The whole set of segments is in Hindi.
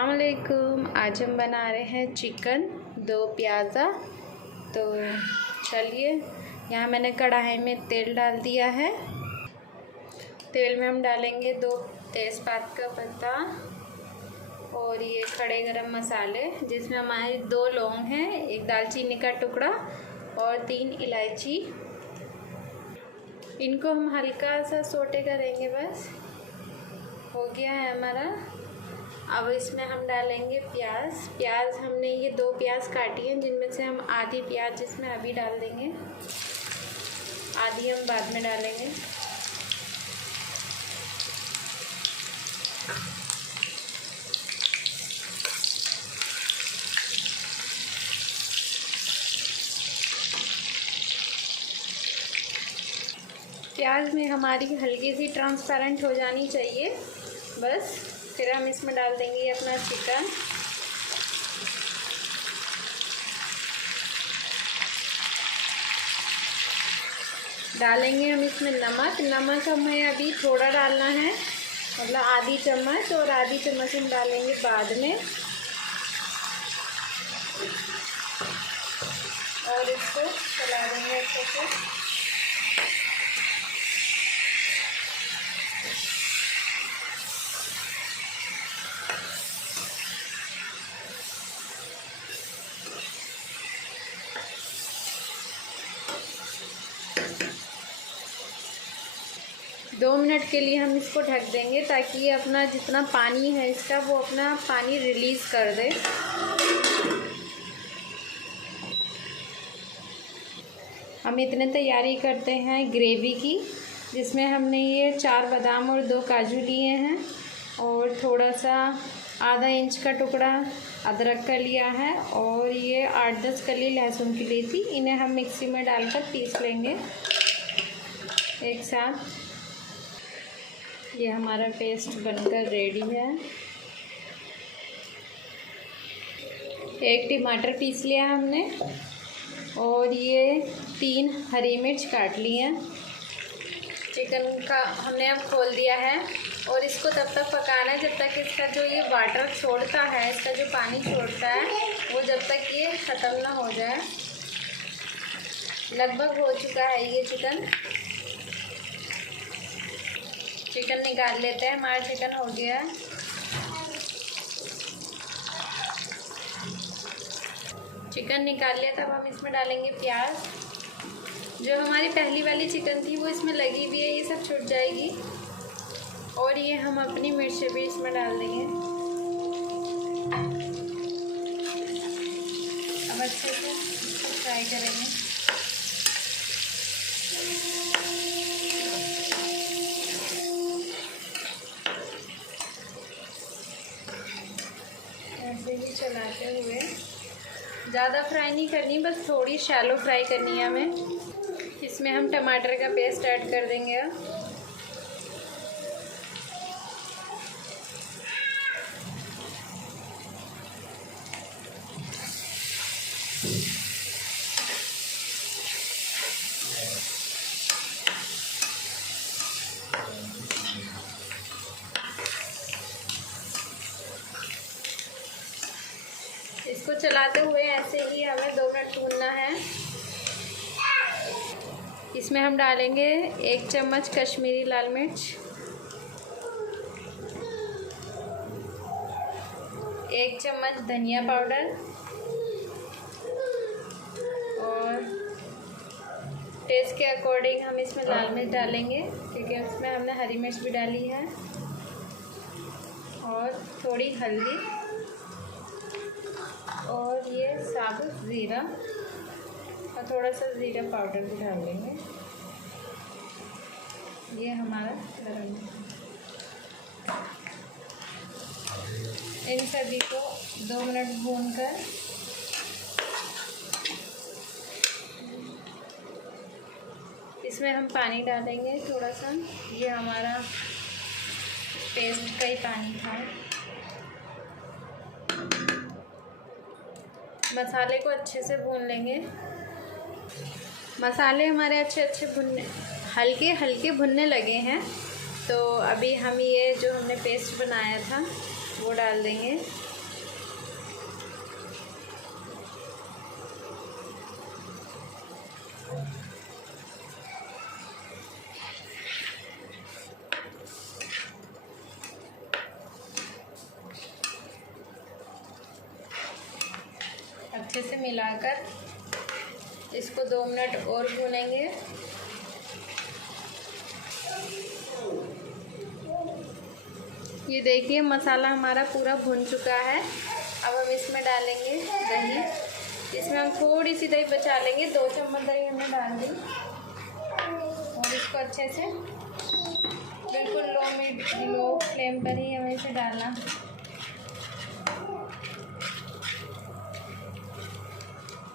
अस्सलामुअलैकुम। आज हम बना रहे हैं चिकन दो प्याज़ा। तो चलिए, यहाँ मैंने कढ़ाई में तेल डाल दिया है। तेल में हम डालेंगे 2 तेज़पात का पत्ता और ये खड़े गरम मसाले, जिसमें हमारे 2 लौंग हैं, 1 दालचीनी का टुकड़ा और 3 इलायची। इनको हम हल्का सा सोटे करेंगे, बस हो गया है हमारा। अब इसमें हम डालेंगे प्याज हमने ये 2 प्याज काटी हैं, जिनमें से हम आधी प्याज इसमें अभी डाल देंगे, आधी हम बाद में डालेंगे। प्याज में हमारी हल्की सी ट्रांसपेरेंट हो जानी चाहिए बस। फिर हम इसमें डाल देंगे अपना चिकन। डालेंगे हम इसमें नमक हमें अभी थोड़ा डालना है, मतलब आधी चम्मच, और आधी चम्मच हम डालेंगे बाद में। और इसको चला देंगे अच्छे से। 2 मिनट के लिए हम इसको ढक देंगे, ताकि ये अपना जितना पानी है इसका, वो अपना पानी रिलीज़ कर दे। हम इतने तैयारी करते हैं ग्रेवी की, जिसमें हमने ये 4 बादाम और 2 काजू लिए हैं, और थोड़ा सा आधा इंच का टुकड़ा अदरक का लिया है, और ये 8-10 कली लहसुन की ली थी। इन्हें हम मिक्सी में डालकर पीस लेंगे एक साथ। ये हमारा पेस्ट बनकर रेडी है। 1 टमाटर पीस लिया हमने, और ये 3 हरी मिर्च काट ली हैं। चिकन का हमने अब खोल दिया है, और इसको तब तक पकाना है जब तक इसका जो ये वाटर छोड़ता है, इसका जो पानी छोड़ता है, वो जब तक ये ख़त्म ना हो जाए। लगभग हो चुका है ये चिकन निकाल लेते हैं। हमारा चिकन हो गया है। चिकन निकाल लिया, तब हम इसमें डालेंगे प्याज। जो हमारी पहली वाली चिकन थी वो इसमें लगी हुई है, ये सब छूट जाएगी। और ये हम अपनी मिर्चें भी इसमें डाल देंगे। अब अच्छे से फ्राई करेंगे। ऐसे ही चलाते हुए, ज़्यादा फ्राई नहीं करनी, बस थोड़ी शैलो फ्राई करनी है हमें। इसमें हम टमाटर का पेस्ट ऐड कर देंगे अब। इसको चलाते हुए ऐसे ही हमें 2 मिनट भूनना है। इसमें हम डालेंगे 1 चम्मच कश्मीरी लाल मिर्च, 1 चम्मच धनिया पाउडर, और टेस्ट के अकॉर्डिंग हम इसमें लाल मिर्च डालेंगे, क्योंकि उसमें हमने हरी मिर्च भी डाली है, और थोड़ी हल्दी, और ये साबुत ज़ीरा, और थोड़ा सा ज़ीरा पाउडर भी डाल देंगे। ये हमारा गरम मसाला। इन सभी को 2 मिनट भूनकर इसमें हम पानी डालेंगे थोड़ा सा। ये हमारा पेस्ट का ही पानी था। मसाले को अच्छे से भून लेंगे। मसाले हमारे अच्छे भुनने, हल्के भुनने लगे हैं। तो अभी हम ये जो हमने पेस्ट बनाया था वो डाल देंगे। अच्छे से मिलाकर इसको 2 मिनट और भूनेंगे। ये देखिए मसाला हमारा पूरा भुन चुका है। अब हम इसमें डालेंगे दही। इसमें हम थोड़ी सी दही बचा लेंगे, 2 चम्मच दही हमने डाल दी। और इसको अच्छे से बिल्कुल लो फ्लेम पर ही हमें इसे डालना।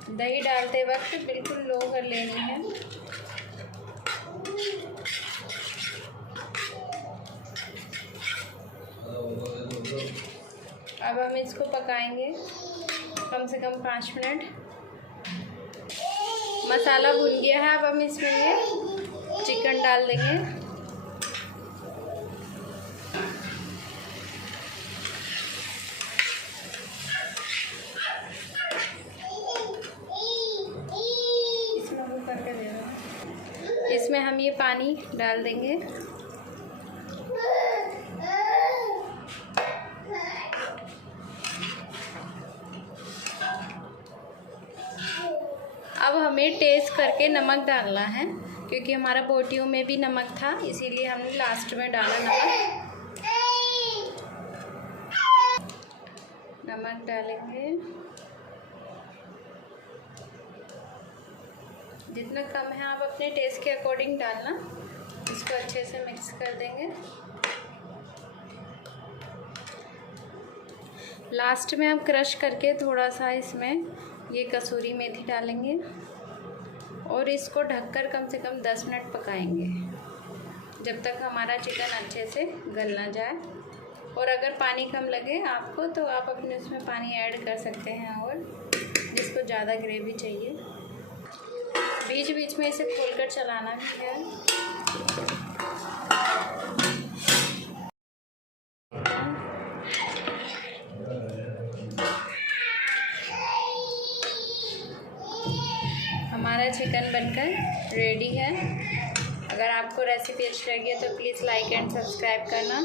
दही डालते वक्त बिल्कुल लो कर लेनी है। अब हम इसको पकाएंगे कम से कम 5 मिनट। मसाला भुन गया है। अब हम इसमें ये चिकन डाल देंगे। इसमें हम ये पानी डाल देंगे। अब हमें टेस्ट करके नमक डालना है, क्योंकि हमारा बोटियों में भी नमक था, इसीलिए हमने लास्ट में डाला नमक डालेंगे। जितना कम है आप अपने टेस्ट के अकॉर्डिंग डालना। इसको अच्छे से मिक्स कर देंगे। लास्ट में हम क्रश करके थोड़ा सा इसमें ये कसूरी मेथी डालेंगे और इसको ढककर कम से कम 10 मिनट पकाएंगे, जब तक हमारा चिकन अच्छे से गल ना जाए। और अगर पानी कम लगे आपको तो आप अपने उसमें पानी ऐड कर सकते हैं, और जिसको ज़्यादा ग्रेवी चाहिए। बीच बीच में इसे खोलकर चलाना भी है। हमारा चिकन बनकर रेडी है। अगर आपको रेसिपी अच्छी लगी है तो प्लीज़ लाइक एंड सब्सक्राइब करना।